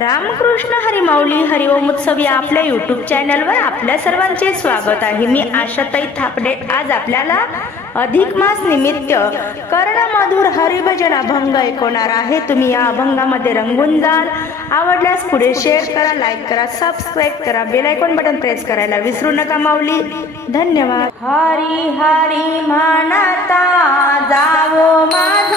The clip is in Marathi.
रामकृष्ण हरी माऊली हरिओम उत्सव या आपल्या यूट्यूब चॅनलवर आपल्या सर्वांचे स्वागत आहे। मी आशाताई थापडे आज आपल्याला अधिक मास निमित्त कर्णमधुर हरिभजन अभंग ऐकवणार आहे। तुम्ही या अभंगामध्ये रंगून जाल। आवडल्यास पुढे शेअर करा, लाईक करा, सबस्क्राईब करा, बेल आयकॉन बटन प्रेस करायला विसरू नका। माऊली धन्यवाद। हरी हरी म्हणता जावो माझा